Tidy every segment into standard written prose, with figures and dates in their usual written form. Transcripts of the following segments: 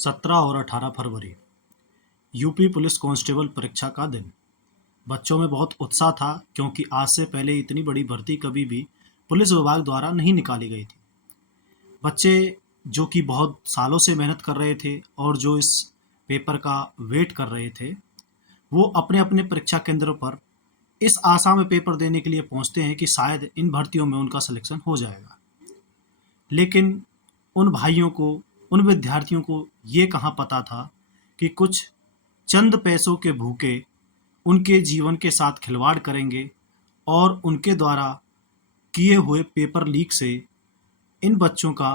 17 और 18 फरवरी UP police constable परीक्षा का दिन। बच्चों में बहुत उत्साह था क्योंकि आज से पहले इतनी बड़ी भर्ती कभी भी पुलिस विभाग द्वारा नहीं निकाली गई थी। बच्चे जो कि बहुत सालों से मेहनत कर रहे थे और जो इस पेपर का वेट कर रहे थे, वो अपने अपने परीक्षा केंद्रों पर इस आशा में पेपर देने के लिए पहुंचते हैं कि शायद इन भर्तियों में उनका सिलेक्शन हो जाएगा। लेकिन उन भाइयों को, उन विद्यार्थियों को ये कहाँ पता था कि कुछ चंद पैसों के भूखे उनके जीवन के साथ खिलवाड़ करेंगे और उनके द्वारा किए हुए पेपर लीक से इन बच्चों का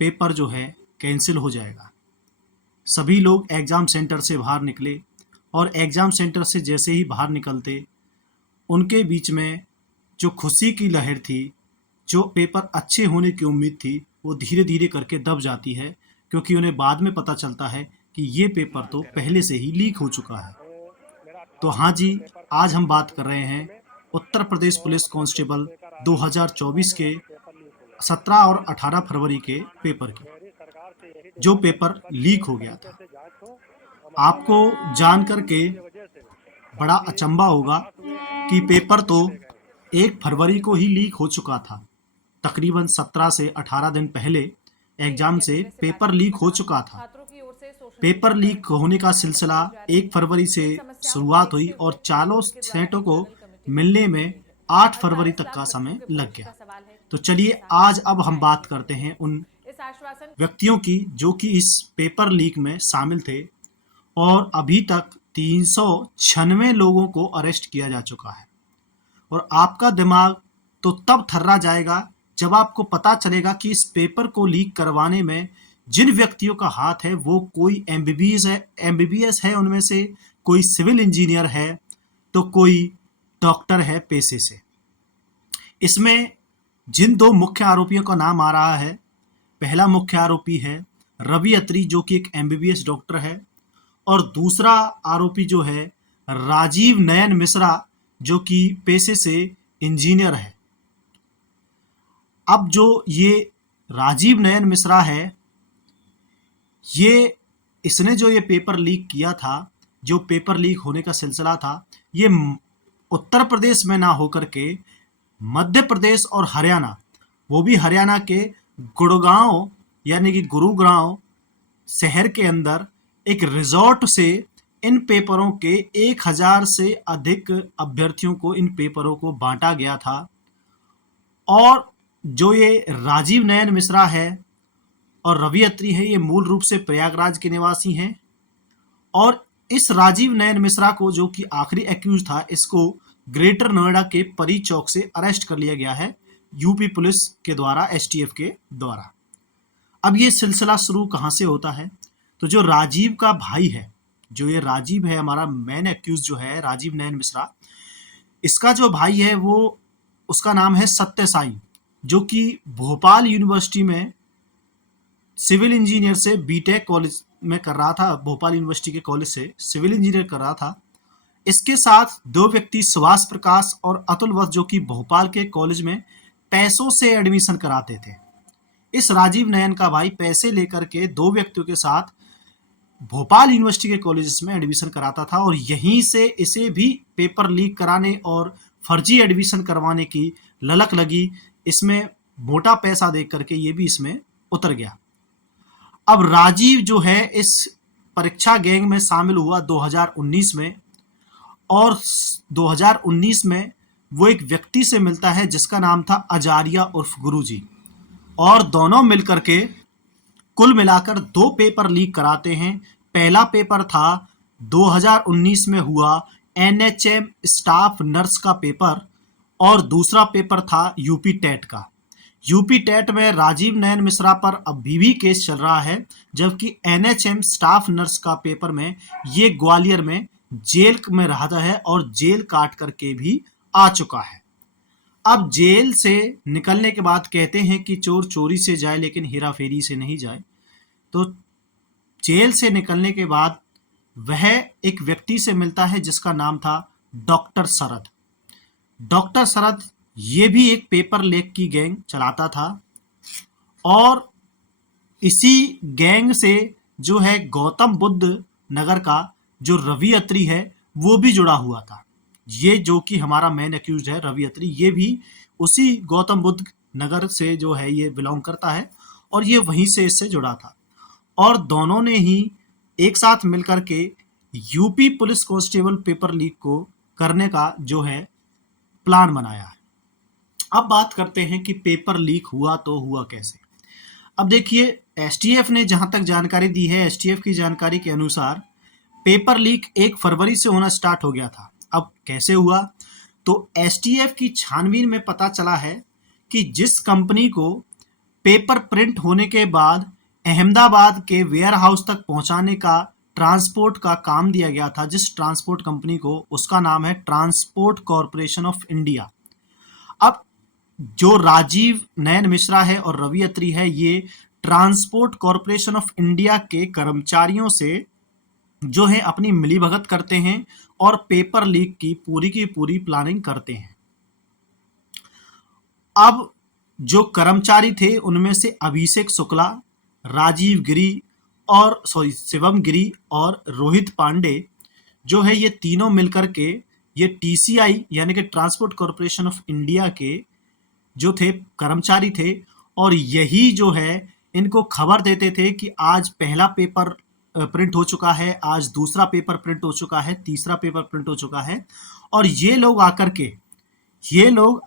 पेपर जो है कैंसिल हो जाएगा। सभी लोग एग्ज़ाम सेंटर से बाहर निकले और एग्ज़ाम सेंटर से जैसे ही बाहर निकलते, उनके बीच में जो खुशी की लहर थी, जो पेपर अच्छे होने की उम्मीद थी, वो धीरे धीरे करके दब जाती है क्योंकि उन्हें बाद में पता चलता है कि ये पेपर तो पहले से ही लीक हो चुका है। तो हाँ जी, आज हम बात कर रहे हैं उत्तर प्रदेश पुलिस कांस्टेबल 2024 के 17 और 18 फरवरी के पेपर की, जो पेपर लीक हो गया था। आपको जान करके बड़ा अचंभा होगा कि पेपर तो 1 फरवरी को ही लीक हो चुका था। तकरीबन 17 से 18 दिन पहले एग्जाम से पेपर लीक हो चुका था। पेपर लीक होने का सिलसिला 1 फरवरी से शुरुआत हुई और चारों सेटों को मिलने में 8 फरवरी तक का समय लग गया। तो चलिए आज अब हम बात करते हैं उन व्यक्तियों की जो कि इस पेपर लीक में शामिल थे और अभी तक 396 लोगों को अरेस्ट किया जा चुका है। और आपका दिमाग तो तब थर्रा जाएगा जब आपको पता चलेगा कि इस पेपर को लीक करवाने में जिन व्यक्तियों का हाथ है वो कोई एमबीबीएस है, उनमें से कोई सिविल इंजीनियर है, तो कोई डॉक्टर है पेशे से। इसमें जिन दो मुख्य आरोपियों का नाम आ रहा है, पहला मुख्य आरोपी है रवि अत्री जो कि एक एमबीबीएस डॉक्टर है, और दूसरा आरोपी जो है राजीव नयन मिश्रा जो कि पेशे से इंजीनियर है। अब जो ये राजीव नयन मिश्रा है, इसने जो ये पेपर लीक किया था, जो पेपर लीक होने का सिलसिला था, ये उत्तर प्रदेश में ना होकर के मध्य प्रदेश और हरियाणा, वो भी हरियाणा के गुड़गांव यानी कि गुरुग्राम शहर के अंदर एक रिजॉर्ट से इन पेपरों के 1000 से अधिक अभ्यर्थियों को इन पेपरों को बांटा गया था। और जो ये राजीव नयन मिश्रा है और रवि अत्री है, ये मूल रूप से प्रयागराज के निवासी हैं। और इस राजीव नयन मिश्रा को, जो कि आखिरी एक्यूज था, इसको ग्रेटर नोएडा के परी चौक से अरेस्ट कर लिया गया है यूपी पुलिस के द्वारा, एसटीएफ के द्वारा। अब ये सिलसिला शुरू कहाँ से होता है? तो जो राजीव का भाई है, जो ये राजीव है, हमारा मेन एक्यूज जो है राजीव नयन मिश्रा, इसका जो भाई है वो, उसका नाम है सत्य साई, जो कि भोपाल यूनिवर्सिटी में सिविल इंजीनियर से बीटेक कॉलेज में कर रहा था। भोपाल यूनिवर्सिटी के कॉलेज से सिविल इंजीनियर कर रहा था। इसके साथ दो व्यक्ति सुभाष प्रकाश और अतुल वत्स जो कि भोपाल के कॉलेज में पैसों से एडमिशन कराते थे। इस राजीव नयन का भाई पैसे लेकर के दो व्यक्तियों के साथ भोपाल यूनिवर्सिटी के कॉलेजेस में एडमिशन कराता था और यहीं से इसे भी पेपर लीक कराने और फर्जी एडमिशन करवाने की ललक लगी। इसमें मोटा पैसा देख करके ये भी इसमें उतर गया। अब राजीव जो है इस परीक्षा गैंग में शामिल हुआ 2019 में, और 2019 में वो एक व्यक्ति से मिलता है जिसका नाम था अजारिया उर्फ गुरुजी, और दोनों मिलकर के कुल मिलाकर 2 पेपर लीक कराते हैं। पहला पेपर था 2019 में हुआ एनएचएम स्टाफ नर्स का पेपर, और दूसरा पेपर था यूपी टेट का। यूपी टेट में राजीव नयन मिश्रा पर अभी भी केस चल रहा है, जबकि एनएचएम स्टाफ नर्स का पेपर में ये ग्वालियर में जेल में रहा है और जेल काट करके भी आ चुका है। अब जेल से निकलने के बाद कहते हैं कि चोर चोरी से जाए लेकिन हेरा फेरी से नहीं जाए। तो जेल से निकलने के बाद वह एक व्यक्ति से मिलता है जिसका नाम था डॉक्टर शरद। डॉक्टर शरद ये भी एक पेपर लीक की गैंग चलाता था, और इसी गैंग से जो है गौतम बुद्ध नगर का जो रवि अत्री है वो भी जुड़ा हुआ था। ये जो कि हमारा मेन एक्यूज है रवि अत्री, ये भी उसी गौतम बुद्ध नगर से जो है ये बिलोंग करता है और ये वहीं से इससे जुड़ा था। और दोनों ने ही एक साथ मिलकर के UP police constable paper leak को करने का जो है प्लान बनाया है। अब बात करते हैं कि पेपर लीक हुआ तो हुआ कैसे। अब देखिए, एसटीएफ ने जहां तक जानकारी दी है, एसटीएफ की जानकारी के अनुसार पेपर लीक 1 फरवरी से होना स्टार्ट हो गया था। अब कैसे हुआ, तो एसटीएफ की छानबीन में पता चला है कि जिस कंपनी को पेपर प्रिंट होने के बाद अहमदाबाद के वेयर हाउस तक पहुंचाने का ट्रांसपोर्ट का काम दिया गया था, जिस ट्रांसपोर्ट कंपनी को, उसका नाम है ट्रांसपोर्ट कॉरपोरेशन ऑफ इंडिया। अब जो राजीव नयन मिश्रा है और रवि अत्री है, ये ट्रांसपोर्ट कॉरपोरेशन ऑफ इंडिया के कर्मचारियों से जो है अपनी मिलीभगत करते हैं और पेपर लीक की पूरी प्लानिंग करते हैं। अब जो कर्मचारी थे उनमें से अभिषेक शुक्ला, राजीव गिरी और शिवम गिरी और रोहित पांडे जो है, ये तीनों मिलकर के ये टीसीआई यानी कि ट्रांसपोर्ट कॉरपोरेशन ऑफ इंडिया के जो थे कर्मचारी थे और यही जो है इनको खबर देते थे कि आज पहला पेपर प्रिंट हो चुका है, आज दूसरा पेपर प्रिंट हो चुका है, तीसरा पेपर प्रिंट हो चुका है। और ये लोग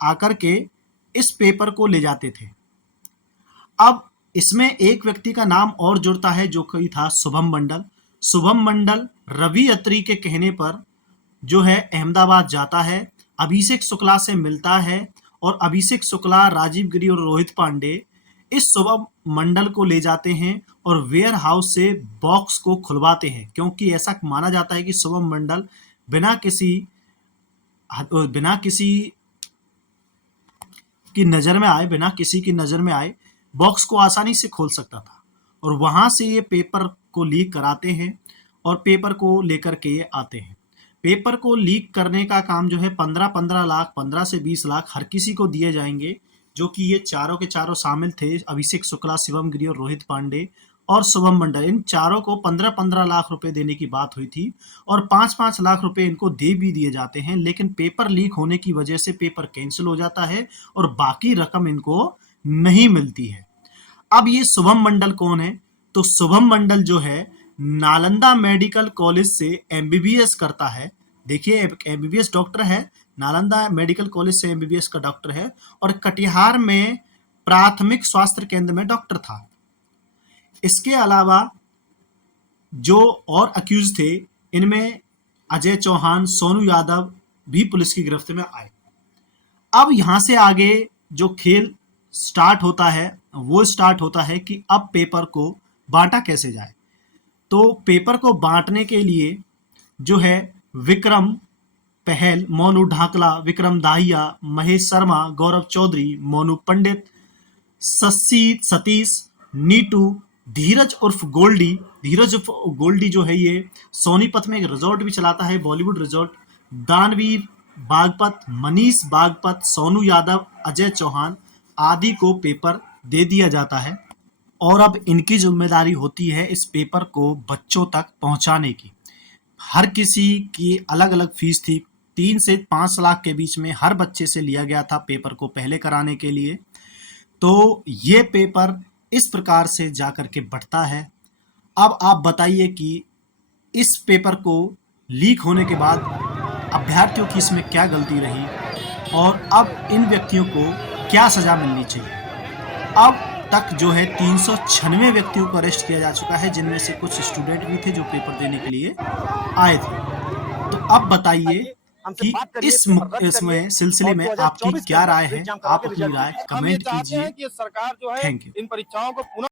आकर के इस पेपर को ले जाते थे। अब इसमें एक व्यक्ति का नाम और जुड़ता है जो कि था शुभम मंडल। शुभम मंडल रवि अत्री के कहने पर जो है अहमदाबाद जाता है, अभिषेक शुक्ला से मिलता है और अभिषेक शुक्ला, राजीव गिरी और रोहित पांडे इस शुभम मंडल को ले जाते हैं और वेयर हाउस से बॉक्स को खुलवाते हैं, क्योंकि ऐसा माना जाता है कि शुभम मंडल बिना किसी की नजर में आए बॉक्स को आसानी से खोल सकता था। और वहां से ये पेपर को लीक कराते हैं और पेपर को लेकर के ये आते हैं। पेपर को लीक करने का काम जो है 15 लाख, 15 से 20 लाख हर किसी को दिए जाएंगे, जो कि ये चारों के चारों शामिल थे, अभिषेक शुक्ला, शिवम गिरी और रोहित पांडे और शुभम मंडल। इन चारों को 15 लाख रुपए देने की बात हुई थी और 5 लाख रुपए इनको दे भी दिए जाते हैं, लेकिन पेपर लीक होने की वजह से पेपर कैंसिल हो जाता है और बाकी रकम इनको नहीं मिलती है। अब ये शुभम मंडल कौन है, तो शुभम मंडल जो है नालंदा मेडिकल कॉलेज से एमबीबीएस करता है। देखिए, एमबीबीएस डॉक्टर है, नालंदा मेडिकल कॉलेज से एमबीबीएस का डॉक्टर है और कटिहार में प्राथमिक स्वास्थ्य केंद्र में डॉक्टर था। इसके अलावा जो और अक्यूज थे, इनमें अजय चौहान, सोनू यादव भी पुलिस की गिरफ्त में आए। अब यहां से आगे जो खेल स्टार्ट होता है वो स्टार्ट होता है कि अब पेपर को बांटा कैसे जाए। तो पेपर को बांटने के लिए जो है विक्रम पहल, मोनू ढाकला, विक्रम दाहिया, महेश शर्मा, गौरव चौधरी, मोनू पंडित, सतीश, नीटू, धीरज उर्फ गोल्डी जो है ये सोनीपत में एक रिजॉर्ट भी चलाता है, बॉलीवुड रिजॉर्ट, दानवीर बागपत, मनीष बागपत, सोनू यादव, अजय चौहान आदि को पेपर दे दिया जाता है और अब इनकी जिम्मेदारी होती है इस पेपर को बच्चों तक पहुंचाने की। हर किसी की अलग अलग फीस थी, 3 से 5 लाख के बीच में हर बच्चे से लिया गया था पेपर को पहले कराने के लिए। तो ये पेपर इस प्रकार से जाकर के बढ़ता है। अब आप बताइए कि इस पेपर को लीक होने के बाद अभ्यर्थियों की इसमें क्या गलती रही और अब इन व्यक्तियों को क्या सजा मिलनी चाहिए। अब तक जो है 396 व्यक्तियों को अरेस्ट किया जा चुका है, जिनमें से कुछ स्टूडेंट भी थे जो पेपर देने के लिए आए थे। तो अब बताइए कि इसमें सिलसिले में आपकी क्या राय है, आप अपनी राय कमेंट कीजिए। सरकार जो है थैंक यू। इन परीक्षाओं को